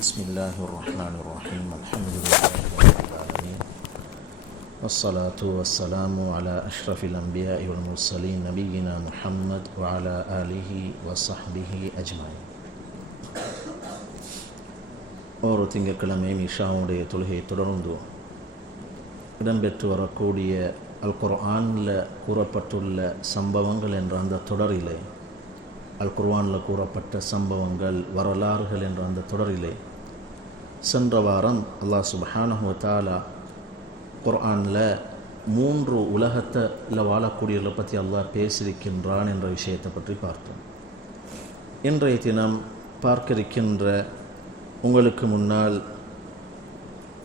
بسم الله الرحمن الرحيم الحمد لله رب العالمين والصلاة والسلام على أشرف الأنبياء والمرسلين نبينا محمد وعلى آله وصحبه أجمعين. ஒரு திங்கட்கிழமை இஷாவுடைய தொழுகையை தொடர்ந்து இடம்பெற்று வரக்கூடிய அல் குர்ஆனில் கூறப்பட்டுள்ள சம்பவங்கள் என்ற அந்த தொடரிலே, அல் குர்ஆனில் கூறப்பட்ட சம்பவங்கள் வரலாறுகள் என்ற அந்த தொடரிலே சென்ற வாரம் அல்லாஹ் சுப்ஹானஹு வ தஆலா குர்ஆனில் 3 உலகத்தில் வாழக்கூடியவர்களை பற்றி அல்லாஹ் பேசியிருக்கின்றான் என்ற விஷயத்தை பற்றி பார்த்தோம். இன்றைய தினம் பார்க்க இருக்கின்ற உங்களுக்கு முன்னால்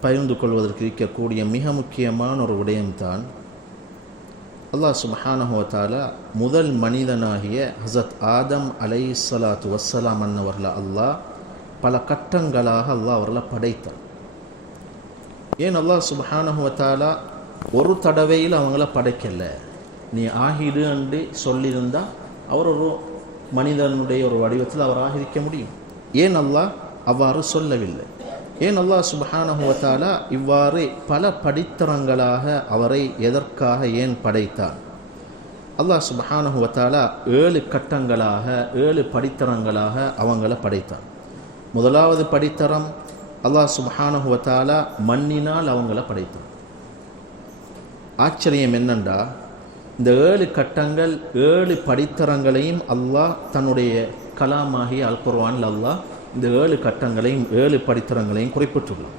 பகிர்ந்து கொள்வதற்கு இருக்கக்கூடிய மிக முக்கியமான ஒரு விடயம்தான் அல்லாஹ் சுப்ஹானஹு வ தஆலா முதல் மனிதனாகிய ஹஸரத் ஆதம் அலைஹிஸ்ஸலாத்து வஸ்ஸலாம் அன்னவர்களை அல்லாஹ் பல கட்டங்களாக அல்லாஹ் அவர்களை படைத்தான். ஏன் அல்லாஹ் சுப்ஹானஹு வ தஆலா ஒரு தடவையில் அவங்கள படைக்கலை, நீ ஆகிடு என்று சொல்லியிருந்தால் அவர் ஒரு மனிதனுடைய ஒரு வடிவத்தில் அவர் ஆகிருக்க முடியும். ஏன் அல்லாஹ் அவ்வாறு சொல்லவில்லை? ஏன் அல்லாஹ் சுப்ஹானஹு வ தஆலா இவ்வாறு பல படித்தரங்களாக அவரை எதற்காக ஏன் படைத்தான்? அல்லாஹ் சுப்ஹானஹு வ தஆலா 7 கட்டங்களாக 7 படித்தரங்களாக அவங்கள படைத்தான். முதலாவது படித்தரம் அல்லாஹ் சுப்ஹானஹு வ தஆலா மண்ணினால் அவங்கள படைத்தான். ஆச்சரியம் என்னண்டா, இந்த 7 கட்டங்கள் 7 படித்தரங்களையும் அல்லாஹ் தன்னுடைய கலாமாகிய அல் குர்ஆனில் அல்லாஹ் இந்த 7 கட்டங்களையும் 7 படித்தரங்களையும் குறிப்பிட்டுள்ளான்.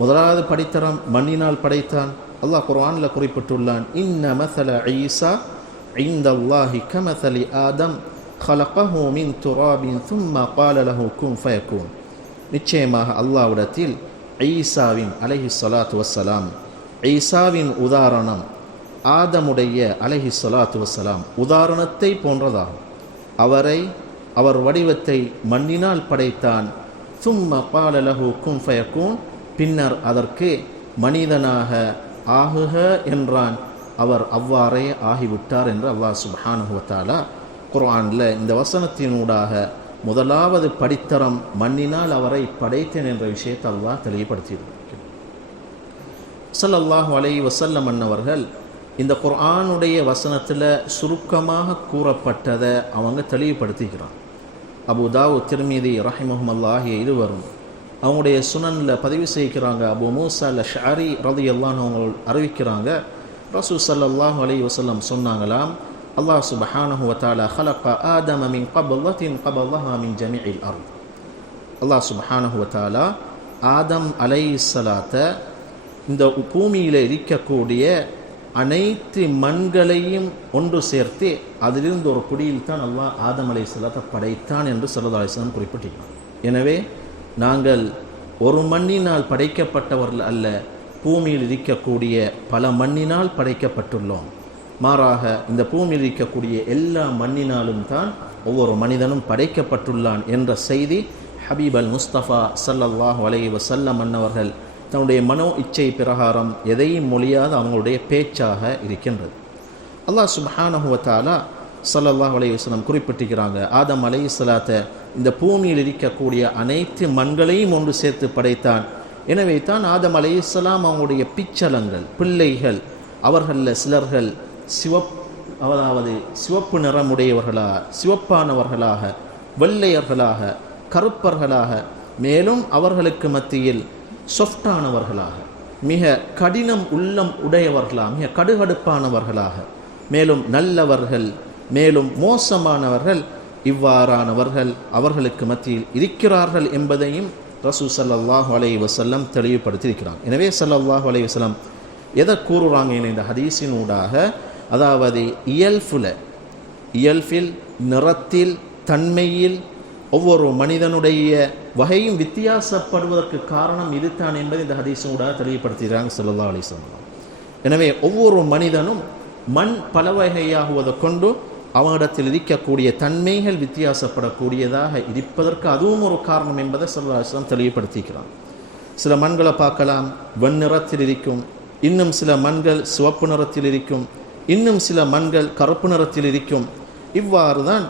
முதலாவது படித்தரம் மண்ணினால் படைத்தான். அல்லாஹ் குர்ஆனில் குறிப்பிட்டுள்ளான், இன்ன மஸல ஈசா இன்தல்லாஹி கமஸலி ஆதம் ஹலகஹு மின் துராபின் தும்ம கால லஹு குன் ஃபயகூன். நிச்சயமாக அல்லாஹ்விடத்தில் ஈசாவின் அலைஹிஸ்ஸலாத்து வஸ்ஸலாம், ஈசாவின் உதாரணம் ஆதமுடைய அலைஹிஸ்ஸலாத்து வஸ்ஸலாம் உதாரணத்தை போன்றதாகும். அவர் வடிவத்தை மண்ணினால் படைத்தான். சும்ம கால லஹு குன் ஃபயகூன், பின்னர் அதற்கு மனிதனாக ஆகுக என்றான். அவர் அவ்வாறே ஆகிவிட்டார் என்று அல்லாஹ் சுப்ஹானஹு வ தஆலா குர்ஆனில் இந்த வசனத்தினூடாக முதலாவது படித்தரம் மண்ணினால் அவரை படைத்தேன் என்ற விஷயத்தை அல்லாஹ் தெளிவுபடுத்தியிருக்கிறார். ஸல்லல்லாஹு அலைஹி வஸல்லம் அன்னவர்கள் இந்த குர்ஆனுடைய வசனத்தில் சுருக்கமாக கூறப்பட்டதை அவங்க தெளிவுபடுத்திக்கிறான். அபு தாவூத், திர்மிதி ரஹிமஹுல்லாஹ் ஆகிய இருவரும் அவங்களுடைய சுனனில் பதிவு செய்கிறாங்க. அபு மூஸா அல்-அஷ்அரி ரலியல்லாஹு அன்ஹு அவங்க அறிவிக்கிறாங்க, ரசூல் ஸல்லல்லாஹு அலைஹி வஸல்லம் சொன்னாங்களாம், அல்லாஹ் சுப்ஹானஹு வ தஆலா ஹலக ஆதம மின் கப்லத்தின் கபலஹா மின் ஜமீஇல் அர்த். அல்லாஹ் சுப்ஹானஹு வ தஆலா ஆதம் அலைஹிஸ்ஸலாத்தை இந்த பூமியில் இருக்கக்கூடிய அனைத்து மண்களையும் ஒன்று சேர்த்து அதிலிருந்து ஒரு குடியில் தான் அல்லாஹ் ஆதம் அலைஹிஸ்ஸலாத்தை படைத்தான் என்று ஸல்லல்லாஹு அலைஹி வஸல்லம் குறிப்பிட்டார். எனவே நாங்கள் ஒரு மண்ணினால் படைக்கப்பட்டவர்கள் அல்ல, பூமியில் இருக்கக்கூடிய பல மண்ணினால் படைக்கப்பட்டுள்ளோம். மாறாக இந்த பூமியில் இருக்கக்கூடிய எல்லா மண்ணினாலும் தான் ஒவ்வொரு மனிதனும் படைக்கப்பட்டுள்ளான் என்ற செய்தி ஹபீப் அல் முஸ்தபா ஸல்லல்லாஹு அலைஹி வஸல்லம் அன்னவர்கள் தன்னுடைய மனோ இச்சை பிரகாரம் எதையும் மொழியாத அவங்களுடைய பேச்சாக இருக்கின்றது. அல்லாஹ் சுப்ஹானஹு வ தஆலா ஸல்லல்லாஹு அலைஹி வஸல்லம் குறிப்பிட்டிருக்கிறாங்க, ஆதம் அலைஹிஸ்ஸலாத்தை இந்த பூமியில் இருக்கக்கூடிய அனைத்து மண்களையும் ஒன்று சேர்த்து படைத்தான். எனவே தான் ஆதம் அலைஹிஸ்ஸலாம் அவங்களுடைய பிச்சலங்கள் பிள்ளைகள் அவர்களில் சிலர்கள் சிவப்பு நிறமுடையவர்களாக, சிவப்பானவர்களாக, வெள்ளையர்களாக, கருப்பர்களாக, மேலும் அவர்களுக்கு மத்தியில் சொஃப்டானவர்களாக, மிக கடினம் உள்ளம் உடையவர்களாக, மிக கடுகடுப்பானவர்களாக, மேலும் நல்லவர்கள், மேலும் மோசமானவர்கள், இவ்வாறானவர்கள் அவர்களுக்கு மத்தியில் இருக்கிறார்கள் என்பதையும் ரசூல் ஸல்லல்லாஹு அலைஹி வஸல்லம் தெளிவுபடுத்தியிருக்கிறாங்க. எனவே ஸல்லல்லாஹு அலைஹி வஸல்லம் எதை கூறுறாங்க இந்த ஹதீஸினூடாக, அதாவது இயல்பில் நிறத்தில் தன்மையில் ஒவ்வொரு மனிதனுடைய வகையும் வித்தியாசப்படுவதற்கு காரணம் இதுதான் என்பதை இந்த ஹதீஸினூடாக தெளிவுபடுத்துகிறாங்க ஸல்லல்லாஹு அலைஹி வஸல்லம். எனவே ஒவ்வொரு மனிதனும் மண் பல வகையாகுவதை கொண்டு அவனிடத்தில் இருக்கக்கூடிய தன்மைகள் வித்தியாசப்படக்கூடியதாக இருப்பதற்கு அதுவும் ஒரு காரணம் என்பதை ஸல்லல்லாஹு அலைஹி வஸல்லம் தெளிவுபடுத்திக்கிறான். சில மண்களை பார்க்கலாம் வெண்ணிறத்தில் இருக்கும், இன்னும் சில மண்கள் சிவப்பு நிறத்தில் இருக்கும், இன்னும் சில மண்கள் கருப்பு நிறத்தில் இருக்கும். இவ்வாறு தான்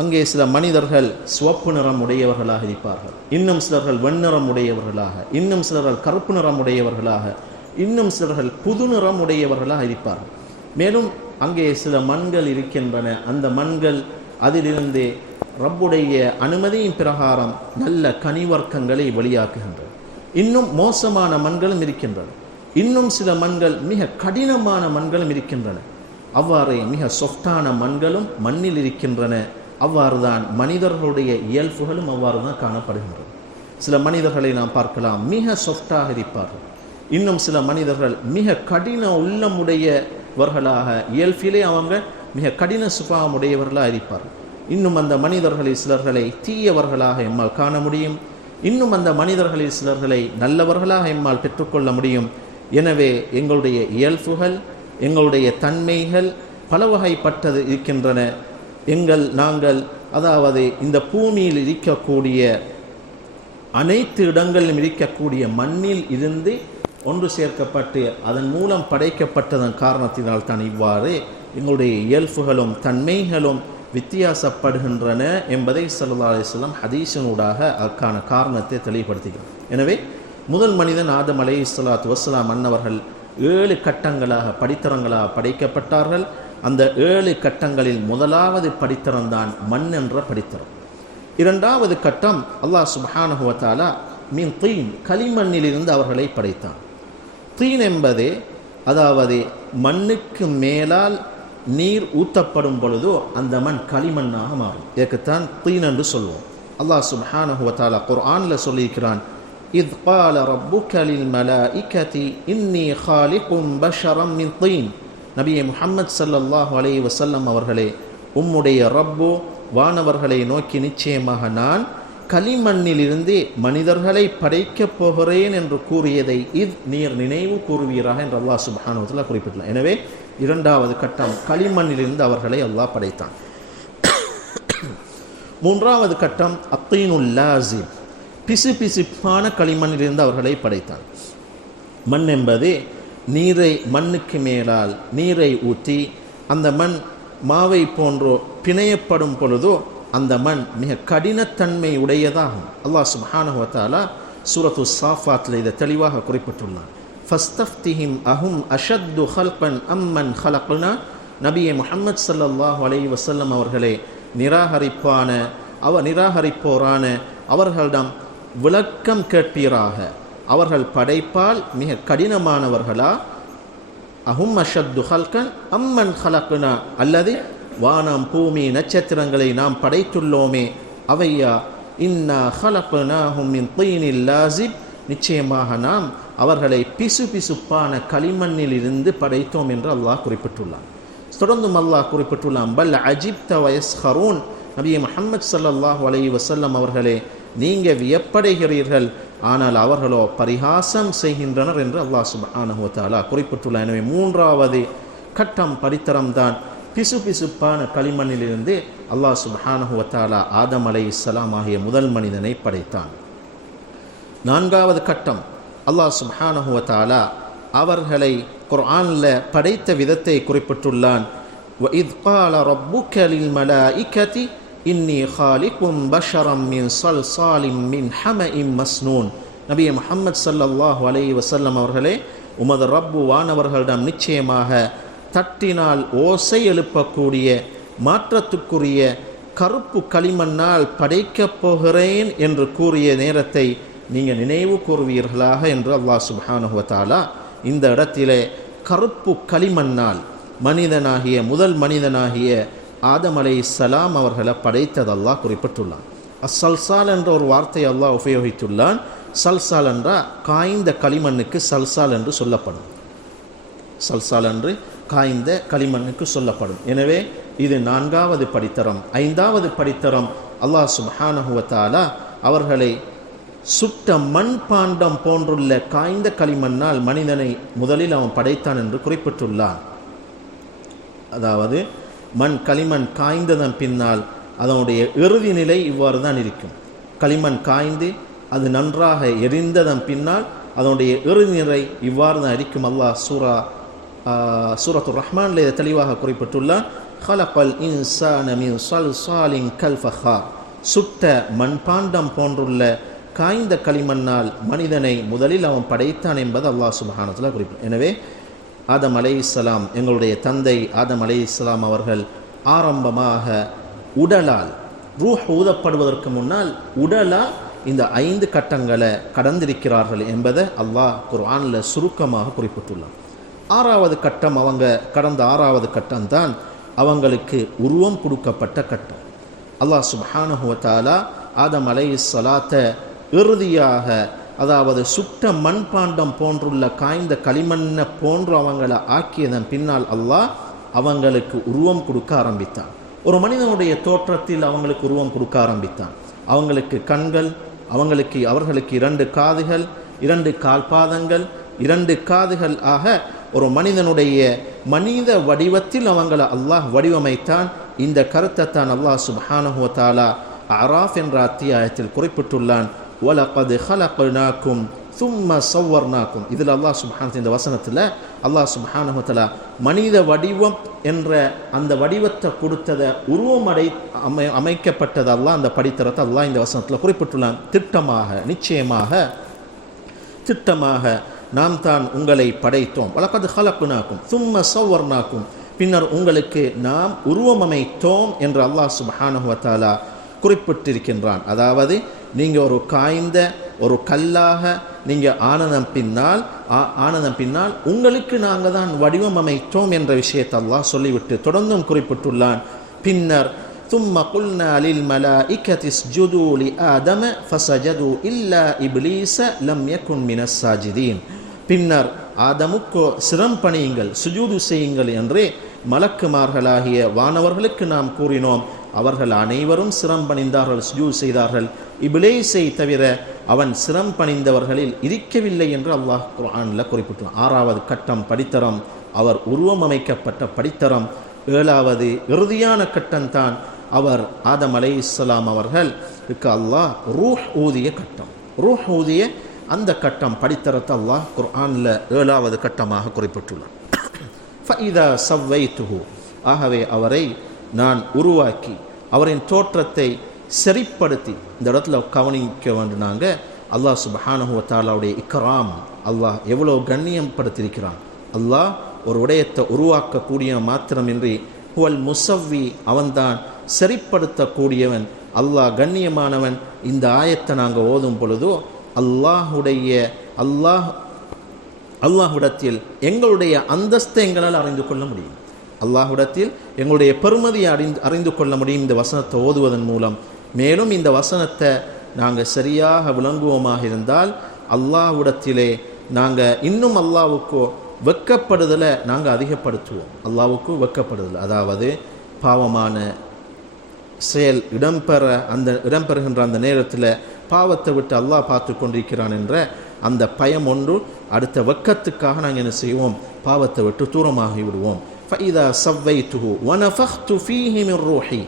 அங்கே சில மனிதர்கள் சிவப்பு நிறம் உடையவர்களாக இருப்பார்கள், இன்னும் சிலர்கள் வெண்ணிறம் உடையவர்களாக, இன்னும் சிலர்கள் கருப்பு நிறம் உடையவர்களாக, இன்னும் சிலர்கள் புது நிறம் உடையவர்களாக இருப்பார்கள். மேலும் அங்கே சில மண்கள் இருக்கின்றன. அந்த மண்கள் அதிலிருந்து ரப்புடைய அனுமதியின் பிரகாரம் நல்ல கனிவர்க்கங்களை வெளியாக்குகின்றன. இன்னும் மோசமான மண்களும் இருக்கின்றன. இன்னும் சில மண்கள் மிக கடினமான மண்களும் இருக்கின்றன. அவ்வாறே மிக சொஃப்டான மண்களும் மண்ணில் இருக்கின்றன. அவ்வாறு தான் மனிதர்களுடைய இயல்புகளும் அவ்வாறு தான் காணப்படுகின்றன. சில மனிதர்களை நாம் பார்க்கலாம், மிக சொஃப்டாக இருப்பார்கள். இன்னும் சில மனிதர்கள் மிக கடின உள்ளமுடையவர்களாக, இயல்பிலே அவங்க மிக கடின சுபாவமுடையவர்களாக இருப்பார்கள். இன்னும் அந்த மனிதர்களில் சிலர்களை தீயவர்களாக எம்மால் காண முடியும். இன்னும் அந்த மனிதர்களில் சிலர்களை நல்லவர்களாக எம்மால் பெற்றுக்கொள்ள முடியும். எனவே எங்களுடைய இயல்புகள், எங்களுடைய தன்மைகள் பல வகைப்பட்டது இருக்கின்றன. நாங்கள் அதாவது இந்த பூமியில் இருக்கக்கூடிய அனைத்து இடங்களிலும் இருக்கக்கூடிய மண்ணில் இருந்து ஒன்று சேர்க்கப்பட்டு அதன் மூலம் படைக்கப்பட்டதன் காரணத்தினால் தான் இவ்வாறு எங்களுடைய இயல்புகளும் தன்மைகளும் வித்தியாசப்படுகின்றன என்பதை ஸல்லல்லாஹு அலைஹி வஸல்லம் ஹதீஸினூடாக அதற்கான காரணத்தை தெளிவுபடுத்துகிறார். எனவே முதல் மனிதன் ஆதம் அலைஹிஸ்ஸலாத்து வஸ்ஸலாம் அன்னவர்கள் 7 கட்டங்களாக படித்தரங்களாக படைக்கப்பட்டார்கள். அந்த 7 கட்டங்களில் முதலாவது படித்தரம்தான் மண் என்ற படித்தரம். இரண்டாவது கட்டம் அல்லாஹ் சுப்ஹானஹு வ தஆலா மின் தீன், களிமண்ணிலிருந்து அவர்களை படைத்தான். தீன் என்பது அதாவது மண்ணுக்கு மேலால் நீர் ஊற்றப்படும் பொழுதோ அந்த மண் களிமண்ணாக மாறும். இதற்குத்தான் தீன் என்று சொல்வோம். அல்லாஹ் சுப்ஹானஹு வ தஆலா குர்ஆனில் சொல்லியிருக்கிறான், இத் கால ரப்புக லில் மலாயிகதி இன்னி காலிகும் பஷரம் மின் தீன். நபியே முஹம்மது ஸல்லல்லாஹு அலைஹி வஸல்லம் அவர்களே, உம்முடைய ரப்பு வானவர்களை நோக்கி நிச்சயமாக நான் களிமண்ணிலிருந்து மனிதர்களை படைக்கப் போகிறேன் என்று கூறியதை நீர் நினைவு கூறுவீராக என்று அல்லாஹ் சுப்ஹானஹு வ தஆலா குறிப்பிட்டார். எனவே இரண்டாவது கட்டம் களிமண்ணிலிருந்து அவர்களை அல்லாஹ் படைத்தான். மூன்றாவது கட்டம் அத்தீனுல் லாஸிம், பிசுபிசுப்பான களிமண்ணிலிருந்து அவர்களை படைத்தான். மண் என்பது மண்ணுக்கு மேலால் நீரை ஊற்றி அந்த மண் மாவை போன்றோ பிணையப்படும் பொழுதோ அந்த மண் மிக கடினத்தன்மை உடையதாகும். அல்லாஹ் சுப்ஹானஹு வ தஆலா சூரத்து ஸாஃபாத்தில் இதை தெளிவாக குறிப்பிட்டுள்ளான். ஃபஸ்தஃப்திஹிம் அஹும் அஷத்து ஹல்கன் அம்மன் ஹலக்னா. நபியே முஹம்மது ஸல்லல்லாஹு அலைஹி வஸல்லம் அவர்களே, நிராகரிப்போரான அவர்களிடம் விளக்கம் கேட்பீராக. அவர்கள் படைப்பால் மிக கடினமானவர்களா? அஹும் அஷத்து ஹல்கன் அம்மன் ஹலக்னா, அல்லது வானம் பூமி நட்சத்திரங்களை நாம் படைத்துள்ளோமே அவையா? இன்னா ஹலக்னாஹும் மின் தீனில் லாஸிப், நிச்சயமாக நாம் அவர்களை பிசுபிசுப்பான களிமண்ணில் இருந்து படைத்தோம் என்று அல்லாஹ் குறிப்பிட்டுள்ளான். தொடர்ந்தும் அல்லாஹ் குறிப்பிட்டுள்ளான், பல் அஜிப்த வயஸ்ஹரூன். நபியே முஹம்மது ஸல்லல்லாஹு அலைஹி வஸல்லம் அவர்களே, நீங்கள் வியப்படைகிறீர்கள், ஆனால் அவர்களோ பரிகாசம் செய்கின்றனர் என்று அல்லாஹ் சுப்ஹானஹு வ தஆலா குறிப்பிட்டுள்ளார். எனவே மூன்றாவது கட்டம் படித்தரம்தான் பிசுபிசுப்பான களிமண்ணிலிருந்து அல்லாஹ் சுப்ஹானஹு வ தஆலா ஆதம் அலைஹிஸ்ஸலாம் ஆகிய முதல் மனிதனை படைத்தான். நான்காவது கட்டம் அல்லாஹ் சுப்ஹானஹு வ தஆலா அவர்களை குர்ஆனில் படைத்த விதத்தை குறிப்பிட்டுள்ளான். வ இத் கால ரப்புக லில் மலாயிகதி இன்னி காலிகும் பஷரம் மின் ஸல்ஸாலிம் மின் ஹமஇம் மஸ்னூன். நபியே முஹம்மது ஸல்லல்லாஹு அலைஹி வஸல்லம் அவர்களே, உமது ரப்பு வானவர்களிடம் நிச்சயமாக தட்டினால் ஓசை எழுப்பக்கூடிய மாற்றத்துக்குரிய கருப்பு களிமண்ணால் படைக்கப் போகிறேன் என்று கூறிய நேரத்தை நீங்கள் நினைவு கூறுவீர்களாக என்று அல்லாஹ் சுப்ஹானஹு வ தஆலா இந்த இடத்திலே கருப்பு களிமண்ணால் முதல் மனிதனாகிய ஆதம் அலைஹிஸ்ஸலாம் அவர்களை படைத்தது அல்லாஹ் குறிப்பிட்டுள்ளான். அஸ்ஸல்சால் என்ற ஒரு வார்த்தை அல்லாஹ் உபயோகித்துள்ளான். சல்சால் என்றால் காய்ந்த களிமண்ணுக்கு சல்சால் என்று சொல்லப்படும். சல்சால் என்று காய்ந்த களிமண்ணுக்கு சொல்லப்படும். எனவே இது நான்காவது படித்தரம். ஐந்தாவது படித்தரம் அல்லாஹ் சுப்ஹானஹு வ தஆலா அவர்களை சுட்ட மண் பாண்டம் போன்றுள்ள காய்ந்த களிமண்ணால் மனிதனை முதலில் அவன் படைத்தான் என்று குறிப்பிட்டுள்ளான். அதாவது களிமண் காய்ந்ததன் பின்னால் அதனுடைய இறுதி நிலை இவ்வாறு தான் இருக்கும். களிமண் காய்ந்து அது நன்றாக எரிந்ததன் பின்னால் அதனுடைய இறுதி நிலை இவ்வாறு தான் இருக்கும். அல்லாஹ் சூரத்துர் ரஹ்மானில் இதை தெளிவாக குறிப்பிட்டுள்ளான். ஹலகல் இன்சான மின் ஸல்ஸாலின் கல்ஃபஹார், சுட்ட மண்பாண்டம் போன்றுள்ள காய்ந்த களிமண்ணால் மனிதனை முதலில் அவன் படைத்தான் என்பது அல்லாஹ் சுப்ஹானஹு வ தஆலா குறிப்பிட்டார். எனவே ஆதம் அலைஹிஸ்ஸலாம், எங்களுடைய தந்தை ஆதம் அலைஹிஸ்ஸலாம் அவர்கள் ஆரம்பமாக உடலால், ரூஹ் ஊதப்படுவதற்கு முன்னால் உடலால் இந்த 5 கட்டங்களை கடந்திருக்கிறார்கள் என்பதை அல்லாஹ் குர்ஆனில் சுருக்கமாக குறிப்பிட்டுள்ளார். 6வது கட்டம், அவங்க கடந்த 6வது கட்டம் தான் அவங்களுக்கு உருவம் கொடுக்கப்பட்ட கட்டம். அல்லாஹ் சுப்ஹானஹு வ தஆலா ஆதம் அலைஹிஸ்ஸலாத்தை இறுதியாக, அதாவது சுட்ட மண்பாண்டம் போன்றுள்ள காய்ந்த களிமண்ணை போன்று அவங்களை ஆக்கியதன் பின்னால் அல்லாஹ் அவங்களுக்கு உருவம் கொடுக்க ஆரம்பித்தான். ஒரு மனிதனுடைய தோற்றத்தில் அவங்களுக்கு உருவம் கொடுக்க ஆரம்பித்தான். அவங்களுக்கு கண்கள், அவர்களுக்கு 2 காதுகள், 2 கால்பாதங்கள், 2 காதுகள் ஆக ஒரு மனிதனுடைய மனித வடிவத்தில் அவங்களை அல்லாஹ் வடிவமைத்தான். இந்த கருத்தை தான் அல்லாஹ் சுப்ஹானஹு வ தஆலா அராஃப் என்ற அத்தியாயத்தில் குறிப்பிட்டுள்ளான். வலகத் ஹலக்னாக்கும் சும்ம ஸவ்வர்னாக்கும். இதில் அல்லாஹ் சுப்ஹானஹு, இந்த வசனத்தில் அல்லாஹ் சுப்ஹானஹு வ தஆலா மனித வடிவம் என்ற அந்த வடிவத்தை கொடுத்ததை, உருவம் அமைக்கப்பட்டது அல்லாஹ், அந்த படித்தரத்தை அல்லாஹ் இந்த வசனத்தில் குறிப்பிட்டுள்ளான். திட்டமாக நாம் தான் உங்களை படைத்தோம். வலகத் ஹலக்னாக்கும் சும்ம ஸவ்வர்னாக்கும், பின்னர் உங்களுக்கு நாம் உருவம் அமைத்தோம் என்று அல்லாஹ் சுப்ஹானஹு வ தஆலா குறிப்பிட்டிருக்கின்றான். அதாவது நீங்கள் ஒரு காய்ந்த ஒரு கல்லாக நீங்கள் ஆனதன் பின்னால் உங்களுக்கு நாங்கள் தான் வடிவம் அமைத்தோம் என்ற விஷயத்தை அல்லாஹ் சொல்லிவிட்டு தொடர்ந்தும் குறிப்பிட்டுள்ளான். பின்னர் ثم قلنا للملائكة اسجدوا لآدم فسجدوا إلا إبليس لم يكن من الساجدين. பின்னர் ஆதமுக்கு சிரம் பணியுங்கள், சுஜூது செய்யுங்கள் என்று மலக்குமார்களாகிய வானவர்களுக்கு நாம் கூறினோம். அவர்கள் அனைவரும் சிரம் பணிந்தார்கள், சுஜூது செய்தார்கள். இப்லீஸை தவிர அவன் சிரம் பணிந்தவர்களில் இருக்கவில்லை என்று அல்லாஹ் குர்ஆனில் குறிப்பிட்டான். 6வது கட்டம் படித்தரம், அவர் உருவம் அமைக்கப்பட்ட படித்தரம். 7வது இறுதியான கட்டம்தான் அவர் ஆதம் அலைஹிஸ்ஸலாம் அவர்களுக்கு அல்லாஹ் ரூஹ் ஊதிய கட்டம். ரூஹ் ஊதிய அந்த கட்டம் படித்தரத்தை அல்லாஹ் குர்ஆனில் 7வது கட்டமாக குறிப்பிட்டுள்ளார். ஃபஇதா ஸவ்வைத்துஹு, ஆகவே அவரை நான் உருவாக்கி அவரின் தோற்றத்தை சரிப்படுத்தி, இந்த இடத்துல கவனிக்க வேண்டுனாங்க அல்லாஹ் சுப்ஹானஹு வ தஆலாவுடைய இக்ராம், அல்லாஹ் எவ்வளோ கண்ணியப்படுத்தியிருக்கிறான். அல்லாஹ் ஒரு விடயத்தை உருவாக்கக்கூடிய மாத்திரமின்றி ஹுவல் முஸவ்வி, அவன்தான் சரிப்படுத்தக்கூடியவன், அல்லாஹ் கண்ணியமானவன். இந்த ஆயத்தை நாங்கள் ஓதும் பொழுதோ அல்லாஹ்விடத்தில் எங்களுடைய அந்தஸ்தை எங்களால் அறிந்து கொள்ள முடியும். அல்லாஹ்விடத்தில் எங்களுடைய பெருமதியை அறிந்து கொள்ள முடியும் இந்த வசனத்தை ஓதுவதன் மூலம். மேலும் இந்த வசனத்தை நாங்கள் சரியாக விளங்குவோமாக இருந்தால் அல்லாஹ்விடத்திலே நாங்கள் இன்னும் அல்லாஹ்வுக்கு வெட்கப்படுதலை நாங்கள் அதிகப்படுத்துவோம். அல்லாஹ்வுக்கு வெட்கப்படுதல், அதாவது பாவமான செயல் இடம்பெறுகின்ற அந்த நேரத்தில் பாவத்தை விட்டு அல்லாஹ் பார்த்து கொண்டிருக்கிறான் என்ற அந்த பயம் ஒன்று, அடுத்த வெட்கத்துக்காக நாங்கள் என்ன செய்வோம், பாவத்தை விட்டு தூரமாகி விடுவோம். ஃபஇதா ஸவ்வைத்துஹு வனஃபக்து ஃபீஹி மின் ரூஹி,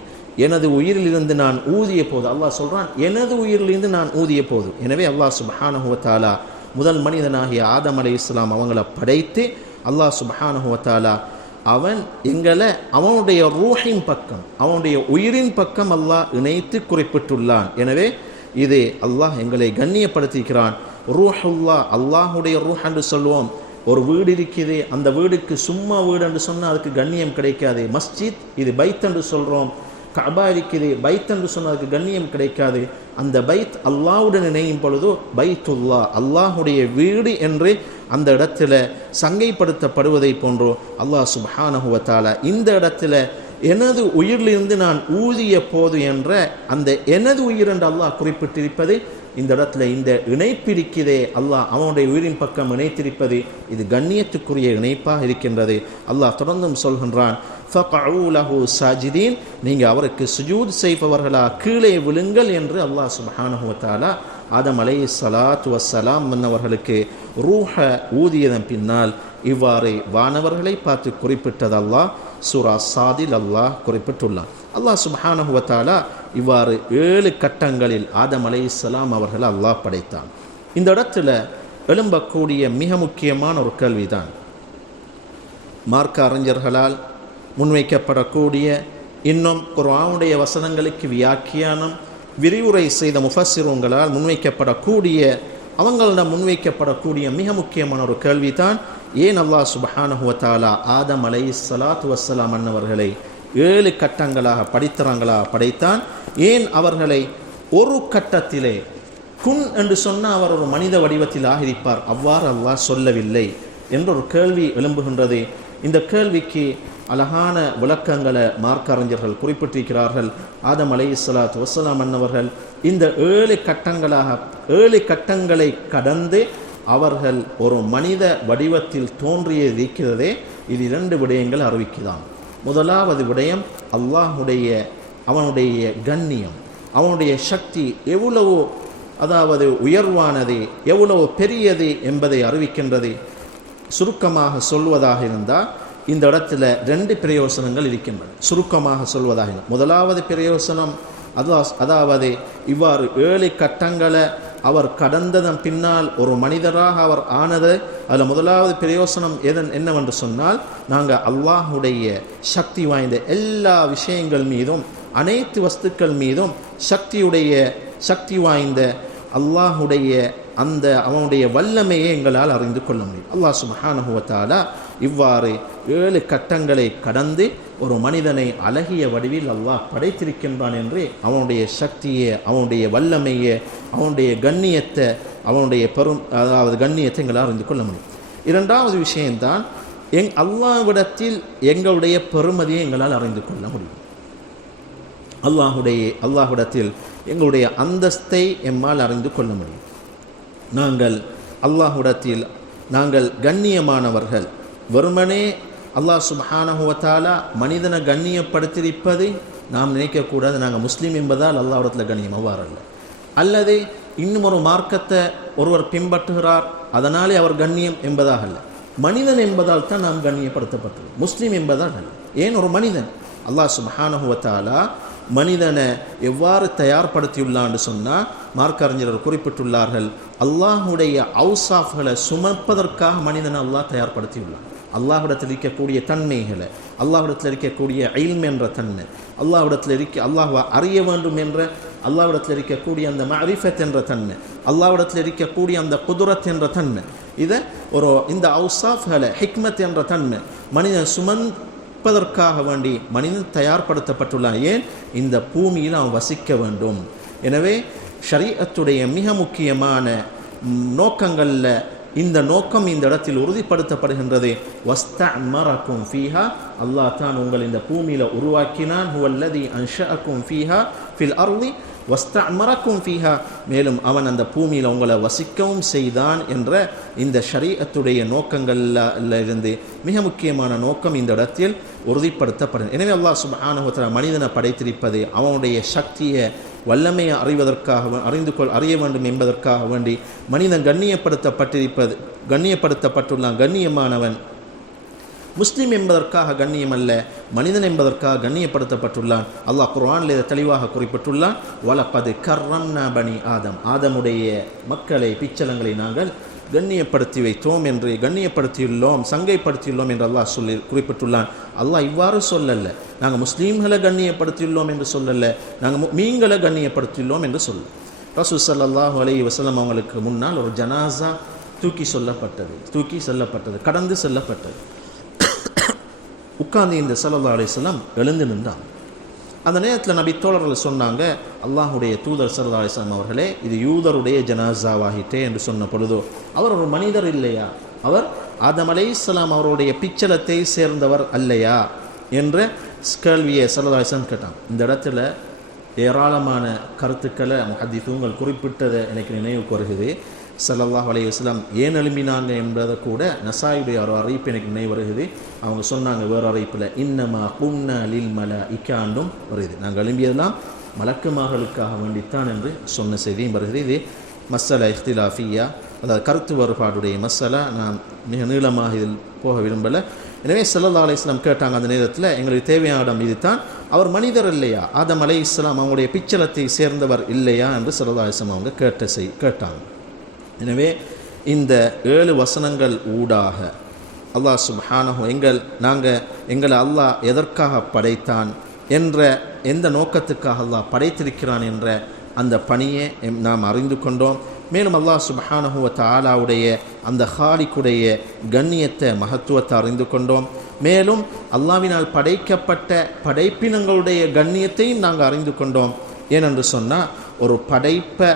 எனது உயிரிலிருந்து நான் ஊதிய போது, அல்லாஹ் சொல்கிறான் எனது உயிரிலிருந்து நான் ஊதிய போது. எனவே அல்லாஹ் சுப்ஹானஹு வ தஆலா முதல் மனிதனாகிய ஆதம் அலைஹிஸ்ஸலாம் அவங்களை படைத்து அல்லாஹ் சுப்ஹானஹு வ தஆலா அவன் எங்களை அவனுடைய ரூஹின் பக்கம், அவனுடைய உயிரின் பக்கம் அல்லாஹ் இணைத்து குறிப்பிட்டுள்ளான். எனவே இது அல்லாஹ் எங்களை கண்ணியப்படுத்திக்கிறான். ரூஹுல்லா, அல்லாஹுடைய ரூஹ் என்று சொல்லுவோம். ஒரு வீடு இருக்குது, அந்த வீடுக்கு சும்மா வீடு என்று சொன்னால் அதுக்கு கண்ணியம் கிடைக்காது. மஸ்ஜித், இது பைத் என்று சொல்கிறோம். கஅபா இருக்குது, பைத் என்று சொன்னால் அதுக்கு கண்ணியம் கிடைக்காது. அந்த பைத் அல்லாஹ்வுடன் இணையும் பொழுது பைத்துல்லா, அல்லாஹுடைய வீடு என்று அந்த இடத்துல சங்கைப்படுத்தப்படுவதை போன்றோ அல்லாஹ் சுப்ஹானஹு வ தஆலா இந்த இடத்துல எனது உயிரிலிருந்து நான் ஊதிய போது என்ற அந்த எனது உயிர் என்று அல்லாஹ் குறிப்பிட்டிருப்பது, இந்த இடத்துல இந்த இணைப்பிருக்கிறதே, அல்லாஹ் அவனுடைய உயிரின் பக்கம் இணைத்திருப்பது, இது கண்ணியத்துக்குரிய இணைப்பாக இருக்கின்றது. அல்லாஹ் தொடர்ந்தும் சொல்கின்றான், ஃபக்உ லஹு சாஜிதீன், நீங்கள் அவருக்கு சுஜூத் செய்பவர்களா கீழே விழுங்கள் என்று அல்லாஹ் சுப்ஹானஹு வ தஆலா ஆதம் அலைஹிஸ்ஸலாத்து வஸ்ஸலாம் அவர்களுக்கு ரூஹ ஊதியதன் பின்னால் இவ்வாறு வானவர்களை பார்த்து குறிப்பிட்டது அல்லாஹ் சூரா சாதில் அல்லாஹ் குறிப்பிட்டுள்ளான். அல்லாஹ் சுப்ஹானஹு வ தஆலா இவ்வாறு 7 கட்டங்களில் ஆதம் அலைஹிஸ்ஸலாம் அவர்களை அல்லாஹ் படைத்தான். இந்த இடத்துல எழும்பக்கூடிய மிக முக்கியமான ஒரு கேள்விதான், மார்க்க அறிஞர்களால் முன்வைக்கப்படக்கூடிய, இன்னும் குர்ஆனுடைய வசனங்களுக்கு வியாக்கியானம் விரிவுரை செய்த முஃபஸ்ஸிரூன்களால் முன்வைக்கப்படக்கூடிய, அவங்களிடம் முன்வைக்கப்படக்கூடிய மிக முக்கியமான ஒரு கேள்விதான், ஏன் அல்லாஹ் சுப்ஹானஹு வ தஆலா ஆதம் அலைஹிஸ்ஸலாத்து வஸ்ஸலாம் அன்னவர்களை 7 கட்டங்களாக படைத்தான்? ஏன் அவர்களை ஒரு கட்டத்திலே குன் என்று சொன்னால் அவர் ஒரு மனித வடிவத்தில் ஆகிருப்பார், அவ்வாறு அல்லாஹ் சொல்லவில்லை என்ற ஒரு கேள்வி எழும்புகின்றது. இந்த கேள்விக்கு அழகான விளக்கங்களை மார்க்க அறிஞர்கள் குறிப்பிட்டிருக்கிறார்கள். ஆதம் அலைஹிஸ்ஸலாத்து வஸ்ஸலாம் அன்னவர்கள் இந்த 7 கட்டங்களை கடந்து அவர்கள் ஒரு மனித வடிவத்தில் தோன்றியிருக்கிறதே, இது 2 விடயங்கள் அறிவிக்குதான். முதலாவது விடயம், அவனுடைய கண்ணியம், அவனுடைய சக்தி எவ்வளவு உயர்வானது, எவ்வளவு பெரியது என்பதை அறிவிக்கின்றது. சுருக்கமாக சொல்வதாக இருந்தால் இந்த இடத்துல 2 பிரயோசனங்கள் இருக்கின்றன. சுருக்கமாக சொல்வதாக இருந்தால் முதலாவது பிரயோசனம் அதாவது இவ்வாறு 7 கட்டங்களை அவர் கடந்ததன் பின்னால் ஒரு மனிதராக அவர் ஆனது. அதில் முதலாவது பிரயோசனம் என்னவென்று சொன்னால், நாங்கள் அல்லாஹுடைய சக்தி வாய்ந்த எல்லா விஷயங்கள் மீதும், அனைத்து வஸ்துக்கள் மீதும் சக்தி வாய்ந்த அல்லாஹுடைய அவனுடைய வல்லமையை எங்களால் அறிந்து கொள்ள முடியும். அல்லாஹ் சுப்ஹானஹு வ தஆலா இவ்வாறு 7 கட்டங்களை கடந்து ஒரு மனிதனை அழகிய வடிவில் அல்லாஹ் படைத்திருக்கின்றான் என்று அவனுடைய சக்தியை, அவனுடைய வல்லமையை, அவனுடைய கண்ணியத்தை, கண்ணியத்தை எங்களால் அறிந்து கொள்ள முடியும். இரண்டாவது விஷயம்தான், அல்லாஹ்விடத்தில் எங்களுடைய பெருமதியை எங்களால் அறிந்து கொள்ள முடியும். அல்லாஹ்விடத்தில் எங்களுடைய அந்தஸ்தை எம்மால் அறிந்து கொள்ள முடியும். அல்லாஹ்விடத்தில் நாங்கள் கண்ணியமானவர்கள். வெறுமனே அல்லாஹ் சுப்ஹானஹு வ தஆலா மனிதனை கண்ணியப்படுத்தியிருப்பது நாம் நினைக்கக்கூடாது, நாங்கள் முஸ்லீம் என்பதால் அல்லாஹ்விடத்தில் கண்ணியம், அவ்வாறல்ல. அல்லது இன்னும் ஒரு மார்க்கத்தை ஒருவர் பின்பற்றுகிறார் அதனாலே அவர் கண்ணியம் என்பதாக அல்ல. மனிதன் என்பதால் தான் நாம் கண்ணியப்படுத்தப்பட்டது, முஸ்லீம் என்பதால் அல்ல. ஏன் ஒரு மனிதன், அல்லாஹ் சுப்ஹானஹு வ தஆலா மனிதனை எவ்வாறு தயார்படுத்தியுள்ளான்னு சொன்னால், மார்க்க அறிஞர்கள் குறிப்பிட்டுள்ளார்கள், அல்லாஹுடைய அவுசாஃப்களை சுமப்பதற்காக மனிதனை அல்லாஹ் தயார்படுத்தியுள்ளார். அல்லாஹ்விடத்தில் இருக்கக்கூடிய தன்மைகளை, அல்லாஹ்விடத்தில் இருக்கக்கூடிய இல்ம் என்ற தன்மை, அல்லாஹ்வை அறிய வேண்டும் என்ற அல்லாஹ்விடத்தில் இருக்கக்கூடிய அந்த மஅரிஃபத் என்ற தன்மை, அல்லாஹ்விடத்தில் இருக்கக்கூடிய அந்த குதுரத் என்ற தன்மை, இந்த அவுசாஃப்களை, ஹிக்மத் என்ற தன்மை மனிதன் சுமப்பதற்காக வேண்டி மனிதன் தயார்படுத்தப்பட்டுள்ளான். ஏன்? இந்த பூமியில் அவன் வசிக்க வேண்டும். எனவே ஷரீஅத்துடைய மிக முக்கியமான நோக்கங்களில் இந்த நோக்கம் இந்த இடத்தில் உறுதிப்படுத்தப்படுகின்றது. வஸ்தஅமரக்கும் ஃபீஹா, அல்லாஹ் தான் உங்கள் இந்த பூமியில் உருவாக்கினான். ஹுவல்லதி அன்ஷஅக்கும் ஃபீஹா ஃபில் அர்தி வஸ்தஅமரக்கும் ஃபீஹா, மேலும் அவன் அந்த பூமியில் உங்களை வசிக்கவும் செய்தான் என்ற இந்த ஷரீஅத்துடைய நோக்கங்களில் இருந்து மிக முக்கியமான நோக்கம் இந்த இடத்தில் உறுதிப்படுத்தப்படும். எனவே அல்லாஹ் சுப்ஹானஹு வ தஆலா மனிதனை படைத்திருப்பது அவனுடைய சக்தியை, வல்லமையை அறிய வேண்டும் என்பதற்காக வேண்டி மனிதன் கண்ணியப்படுத்தப்பட்டுள்ளான். கண்ணியமானவன் முஸ்லிம் என்பதற்காக கண்ணியம் அல்ல, மனிதன் என்பதற்காக கண்ணியப்படுத்தப்பட்டுள்ளான். அல்லாஹ் குர்ஆனில் இதை தெளிவாக குறிப்பிட்டுள்ளான். வலகத் கர்ரம்னா பனி ஆதம், ஆதமுடைய மக்களை, பிச்சலங்களை நாங்கள் கண்ணியப்படுத்தி வைத்தோம் என்று, கண்ணியப்படுத்தியுள்ளோம், சங்கைப்படுத்தியுள்ளோம் என்று அல்லாஹ் குறிப்பிட்டுள்ளான். அல்லாஹ் இவ்வாறு சொல்லல்ல, நாங்கள் முஸ்லீம்களை கண்ணியப்படுத்தியுள்ளோம் என்று சொல்லல்ல, நாங்கள் மீன்களை கண்ணியப்படுத்தியுள்ளோம் என்று சொல்ல. ரசூல் ஸல்லல்லாஹு அலைஹி வஸல்லம் அவங்களுக்கு முன்னால் ஒரு ஜனாசா தூக்கி செல்லப்பட்டது, கடந்து செல்லப்பட்டது. உட்கார்ந்து இந்த ஸல்லல்லாஹு அலைஹி வஸல்லம் எழுந்து நின்றான். அந்த நேரத்தில் நபி தோழர்கள் சொன்னாங்க, அல்லாஹுடைய தூதர் ஸல்லல்லாஹு அலைஹி வஸல்லம் அவர்களே, இது யூதருடைய ஜனாசாவாகிட்டே என்று சொன்ன பொழுதோ, அவர் ஒரு மனிதர் இல்லையா, அவர் ஆதம் அலைஹிஸ்ஸலாம் அவருடைய பிச்சலத்தை சேர்ந்தவர் அல்லையா என்ற கேள்வியை ஸல்லல்லாஹு அலைஹி வஸல்லம் கேட்டான். இந்த இடத்துல ஏராளமான கருத்துக்களை முஹத்திஸூன்கள் குறிப்பிட்டதை எனக்கு நினைவுக்கு வருகிறது. ஸல்லல்லாஹு அலைஹி வஸல்லம் ஏன் எழும்பினாங்க என்பதை கூட நசாயுடைய ஒரு அறிவிப்பு எனக்கு நினைவு வருகிறது. அவங்க சொன்னாங்க வேறு அறிவிப்பில், இன்னமா குன்னா லில் மலாயிகாண்டும் வருகிறது, நாங்கள் எழும்பியதெல்லாம் மலக்குமார்களுக்காக வேண்டித்தான் என்று சொன்ன செய்தியும் வருகிறது. இது மஸ்ஸலா இஃப்திலாஃபியா, அதாவது கருத்து வேறுபாடுடைய மஸ்ஸலா. நான் மிக நீளமாக இதில் போக விரும்பலை. எனவே ஸல்லல்லாஹு அலைஹி வஸல்லம் கேட்டாங்க அந்த நேரத்தில், எங்களுக்கு தேவையான இடம் இதுதான், அவர் மனிதர் இல்லையா, ஆதம் அலைஹிஸ்ஸலாம் அவங்களுடைய பிச்சலத்தை சேர்ந்தவர் இல்லையா என்று ஸல்லல்லாஹு அலைஹி வஸல்லம் அவங்க கேட்டாங்க. எனவே இந்த 7 வசனங்கள் ஊடாக அல்லாஹ் சுப்ஹானஹு எங்களை அல்லாஹ் எதற்காக படைத்தான் என்ற எந்த நோக்கத்துக்காக அல்லாஹ் படைத்திருக்கிறான் என்ற அந்த பணியை நாம் அறிந்து கொண்டோம். மேலும் அல்லாஹ் சுப்ஹானஹு வ தஆலாவுடைய அந்த ஹாலிக்குடைய கண்ணியத்தை மகத்துவத்தை அறிந்து கொண்டோம். மேலும் அல்லாஹ்வினால் படைக்கப்பட்ட படைப்பினங்களுடைய கண்ணியத்தையும் நாங்கள் அறிந்து கொண்டோம். ஏனென்று சொன்னால் ஒரு படைப்பு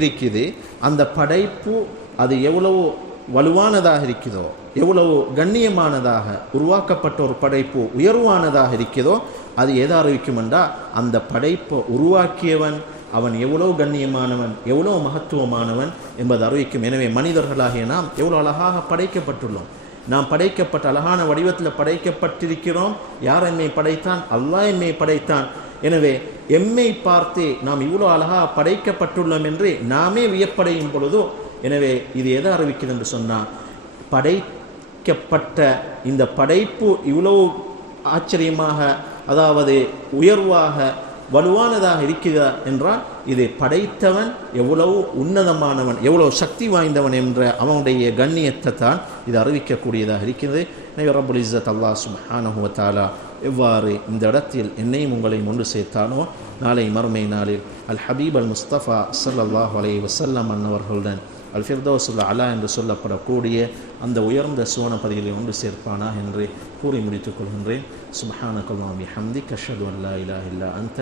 இருக்குது. அந்த படைப்பு அது எவ்வளவு வலுவானதாக இருக்குதோ, எவ்வளவு கண்ணியமானதாக உருவாக்கப்பட்ட ஒரு படைப்பு உயர்வானதாக இருக்குதோ, அது எதை அறிவிக்கும் என்றால் அந்த படைப்பை உருவாக்கியவன் அவன் எவ்வளோ கண்ணியமானவன், எவ்வளோ மகத்துவமானவன் என்பது அறிவிக்கும். எனவே மனிதர்களாகிய நாம் எவ்வளோ அழகாக படைக்கப்பட்டுள்ளோம். நாம் படைக்கப்பட்ட அழகான வடிவத்தில் படைக்கப்பட்டிருக்கிறோம். யார் எம்மை படைத்தான்? அல்லாஹ் எம்மை படைத்தான். எனவே எம்மை பார்த்து நாம் இவ்வளோ அழகாக படைக்கப்பட்டுள்ளோம் என்று நாமே வியப்படையும் பொழுதோ, எனவே இது எதை அறிவிக்கிறது என்று சொன்னால் படைக்கப்பட்ட இந்த படைப்பு இவ்வளவு ஆச்சரியமாக, அதாவது உயர்வாக வலுவானதாக இருக்கிறதா என்றால் இதை படைத்தவன் எவ்வளவு உன்னதமானவன், எவ்வளவு சக்தி வாய்ந்தவன் என்ற அவனுடைய கண்ணியத்தை தான் இது அறிவிக்கக்கூடியதாக இருக்கிறது. எனவே ரப்புல் இஸ்ஸத் அல்லாஹ் சுப்ஹானஹு வ தஆலா எவ்வாறு இந்த இடத்தில் என்னையும் உங்களையும் ஒன்று சேர்த்தானோ, நாளை மறுமை நாளில் அல் ஹபீப் அல் முஸ்தஃபா ஸல்லல்லாஹு அலைஹி வஸல்லம் அன்னவர்களுடன் அல் ஃபிர்தௌஸுல் அலா என்று சொல்லப்படக்கூடிய அந்த உயர்ந்த சுவனபதிகளை ஒன்று சேர்ப்பானா என்று கூறி முடித்துக் கொள்கின்றேன். சுப்ஹானக்கல்லாஹு பிஹம்திக அஷ்ஹது அன் லா இலாஹா இல்லா அன்த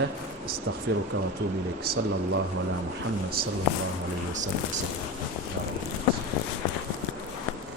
அஸ்தக்ஃபிருக வ அத்தூபு இலைக். ஸல்லல்லாஹு அலா முஹம்மத் ஸல்லல்லாஹு அலைஹி வஸல்லம்.